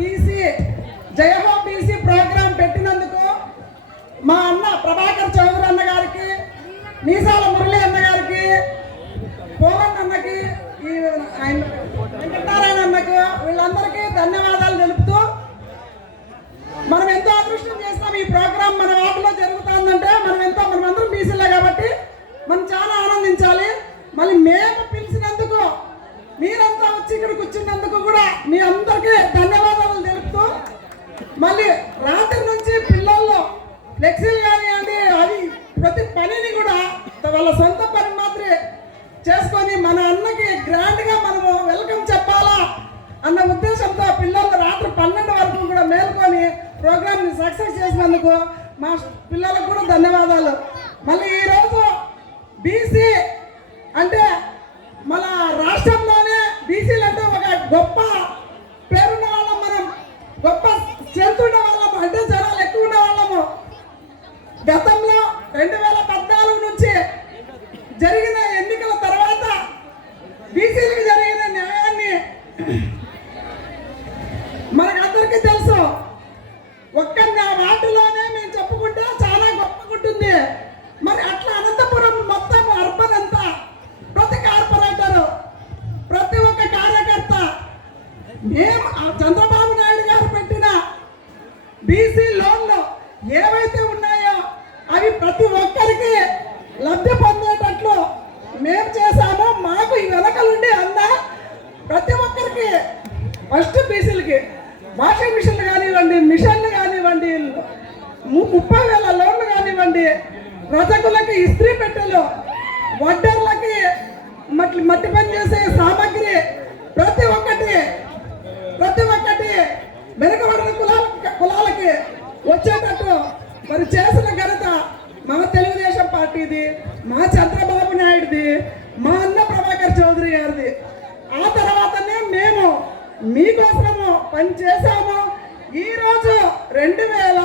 BC జయహో BC programme పెట్టినందుకు మా అన్న ప్రభాకర్ చౌదరి అన్న గారికి మీసాల మురళి అన్న గారికి పోలన్ అన్నకి ఈ ఆయన వెంకటనారాయణ అన్నకు వీళ్ళందరికీ ధన్యవాదాలు తెలుపుతూ మనం ఎంతో అదృష్టం చేస్తాం ఈ ప్రోగ్రాం మన వాటిలో జరుగుతుందంటే మనం ఎంతో మనం అందరం బీసీలే కాబట్టి మనం చాలా ఆనందించాలి మళ్ళీ మేము పిలిచినందుకు మీరంతా వచ్చి ఇక్కడ కూర్చున్నందుకు కూడా మీ అందరికీ ధన్యవాదాలు తెలుపుతూ మళ్ళీ రాత్రి నుంచి పిల్లల్లో ఫ్లెక్సీలు కానివ్వండి అది ప్రతి పనిని కూడా వాళ్ళ సొంత పని మాత్రమే చేసుకొని మన అన్నకి గ్రాండ్గా మనము వెల్కమ్ చెప్పాలా అన్న ఉద్దేశంతో పిల్లలు రాత్రి పన్నెండు వరకు కూడా మేల్కొని ప్రోగ్రామ్ని సక్సెస్ చేసినందుకు మా పిల్లలకు కూడా ధన్యవాదాలు. మళ్ళీ ఈరోజు బీసీ అంటే మన రాష్ట్రంలోనే బీసీలు అంటే ఒక గొప్ప పేరున్న వాళ్ళం మనం గొప్ప స్ట్రెంత్ ఉన్న వాళ్ళము అంటే జనాలు ఎక్కువ ఉన్న వాళ్ళము. గతంలో రెండు వేల పద్నాలుగు నుంచి జరిగిన ఎన్నికల తర్వాత బీసీలకు జరిగిన న్యాయాన్ని మనకందరికీ తెలుసు ఒక్క నా వాటిలోనే మేము చెప్పుకుంటే చాలా గొప్పగుంటుంది మరి అట్లా అనంతపురం మొత్తం అర్బన్ అంతా ప్రతి కార్పొరేటర్ ప్రతి ఒక్క కార్యకర్త మేము ఆ చంద్రబాబు నాయుడు గారు పెట్టిన బీసీ లోన్లు ఏవైతే ఉన్నాయో అవి ప్రతి ఒక్కరికి లబ్ధి పొందేటట్లు మేము చేశామో మాకు ఈ వెనకలుండి అన్న ప్రతి ఒక్కరికి ఫస్ట్ బీసీలకి వాషింగ్ మిషన్లు కానివ్వండి మిషన్లు కానివ్వండి ముప్పై వేల లోన్లు కానివ్వండి రజకులకి ఇస్త్రీ పెట్టెలు వడ్డర్లకి మట్టి మట్టి పని చేసే సామాగ్రి ప్రతి ఒక్కటి ప్రతి ఒక్కటి వెనుకబడిన కులాల కులాలకి వచ్చేటట్టు మరి చేసిన ఘనత మా తెలుగుదేశం పార్టీది మా చంద్రబాబు నాయుడుది మా అన్న ప్రభాకర్ చౌదరి గారిది. మీకోసము పని చేశాము ఈరోజు రెండు వేల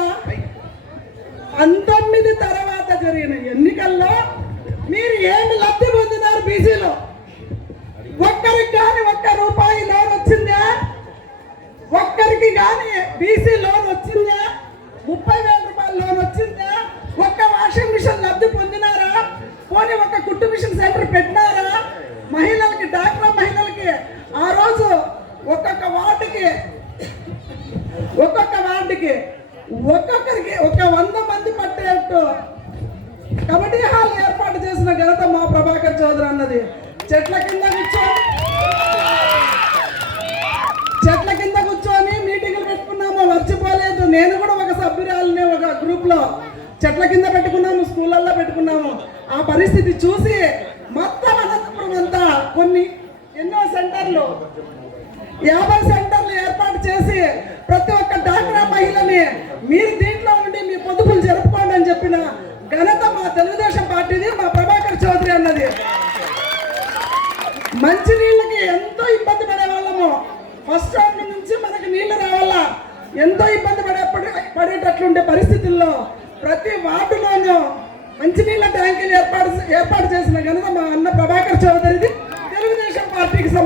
పంతొమ్మిది తర్వాత జరిగిన ఎన్నికల్లో మీరు ఏమి లబ్ధి పొందినారు బీసీలో? ఒక్కరికి కానీ ఒక్క రూపాయి లోన్ వచ్చిందా? ఒక్కరికి కానీ బీసీ లోన్ వచ్చిందా? ముప్పై వేల రూపాయల లోన్ వచ్చిందా? ఒక్క వాషింగ్ మిషన్ లబ్ధి పొందినారా? పోనీ ఒక కుట్టు మిషన్ సెంటర్ పెట్టినారా మహిళలకి డాక్రా మహిళలకి ఆ రోజు ఒక్కొక్క వార్డుకి ఒక్కొక్క వార్డుకి ఒక్కొక్కరికి ఒక వంద మంది పట్టేట్టు కమిటీ హాల్ ఏర్పాటు చేసిన ఘనత మా ప్రభాకర్ చౌదరి అన్నది. చెట్ల కింద కూర్చొని చెట్ల కింద కూర్చొని మీటింగ్లు పెట్టుకున్నాము మర్చిపోలేదు. నేను కూడా ఒక సభ్యురాలిని ఒక గ్రూప్లో చెట్ల కింద పెట్టుకున్నాము స్కూళ్ళల్లో పెట్టుకున్నాము. ఆ పరిస్థితి చూసి మొత్తం అనంతపురం అంతా కొన్ని ఎన్నో సెంటర్లు యాభై సెంటర్లు ఏర్పాటు చేసి ప్రతి ఒక్క డాక్రా మహిళని మీరు దీంట్లో ఉండి మీ పొదుపులు జరుపుకోండి అని చెప్పిన ఘనత మా తెలుగుదేశం పార్టీది మా ప్రభాకర్ చౌదరి అన్నది. మంచినీళ్ళకి ఎంతో ఇబ్బంది పడే వాళ్ళము ఫస్ట్ రౌండ్ నుంచి మనకి నీళ్ళు రావాలా. ఎంతో ఇబ్బంది పడే పడేటట్లుండే పరిస్థితుల్లో ప్రతి వార్డులోనూ మంచినీళ్ళ ట్యాంకులు ఏర్పాటు ఏర్పాటు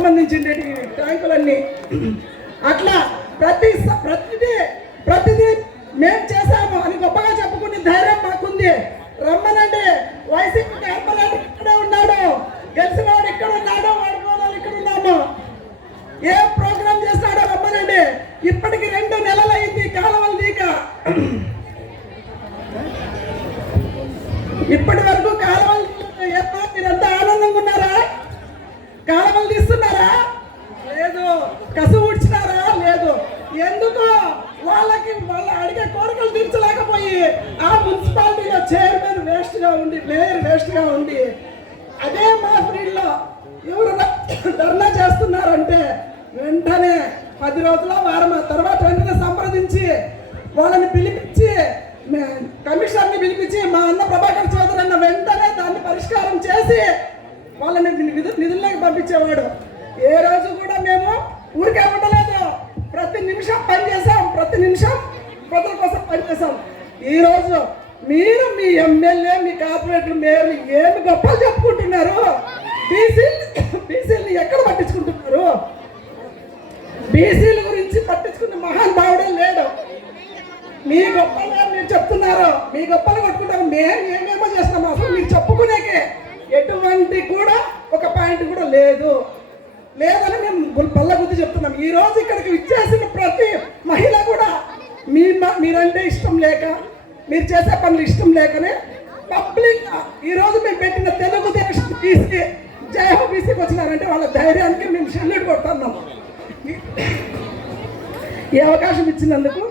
సంబంధించినటువంటి ట్యాంకులన్నీ. అట్లా ప్రతి ప్రతిదీ ప్రతిదీ మేము చేశాము అని గొప్పగా చెప్పుకునే ధైర్యం మాకుంది. రమ్మనంటే వైసీపీ కార్పొరేటర్ ఇక్కడే ఉన్నాడు. గెలిచిన వాడు ఇక్కడ ఉన్నాడు. వాడుకోవాలి ఇక్కడ ఉన్నాము. ఏ ప్రోగ్రామ్ చేస్తాడో రమ్మనండి. ఇప్పటికి రెండు నెలలు అయింది కాలువలు దీక ఇప్పటి వరకు కాలువలు ఏమా మీరంతా ఆనందంగా ఉన్నారా కాలువలు తీస్తున్నారా లేదు కసు ఊడ్చినారా లేదు ఎందుకు వాళ్ళకి వాళ్ళ అడిగే కోరికలు తీర్చలేకపోయి ఆ మున్సిపాలిటీలో చైర్మన్ వేస్ట్గా ఉండి మేయర్ వేస్ట్గా ఉండి అదే మా ఫ్రీడ్లో ఎవరు ధర్నా చేస్తున్నారంటే వెంటనే పది రోజుల వారం తర్వాత వెంటనే సంప్రదించి వాళ్ళని పిలిపించి మే- కమిషనర్ని పిలిపించి మా అన్న ప్రభాకర్ చౌదరి అన్న వెంటనే దాన్ని పరిష్కారం చేసి వాళ్ళని నిధు నిధుల్లోకి పంపించేవాడు. ఏ రోజు కూడా మేము ఊరికే ఉండలేదు. ప్రతి నిమిషం పనిచేసాం ప్రతి నిమిషం ప్రజల కోసం పనిచేసాం ఈరోజు మీరు మీ ఎమ్మెల్యే మీ కార్పొరేటర్ మేయర్ ఏమి గొప్పలు చెప్పుకుంటున్నారు? బీసీలు బీసీలు ఎక్కడ పట్టించుకుంటున్నారు? బీసీల గురించి పట్టించుకున్న మహా మీ గొప్పలు మీరు చెప్తున్నారు? మీ గొప్పలు కొట్టుకుంటారు. మేము ఏమేమో చేస్తున్నాం అసలు మీరు చెప్పుకునేకే. ఎటువంటి కూడా ఒక పాయింట్ కూడా లేదు. లేదని మేము గు- పల్ల గుద్ది చెప్తున్నాం. ఈరోజు ఇక్కడికి ఇచ్చేసిన ప్రతి మహిళ కూడా మీ మీరంటే ఇష్టం లేక మీరు చేసే పనులు ఇష్టం లేకనే పబ్లిక్ ఈరోజు మేము పెట్టిన తెలుగుదేశం తీసి జయ బీసీకి వచ్చినారంటే వాళ్ళ ధైర్యానికి మేము సెల్యూట్ కొడుతున్నాము ఈ అవకాశం ఇచ్చినందుకు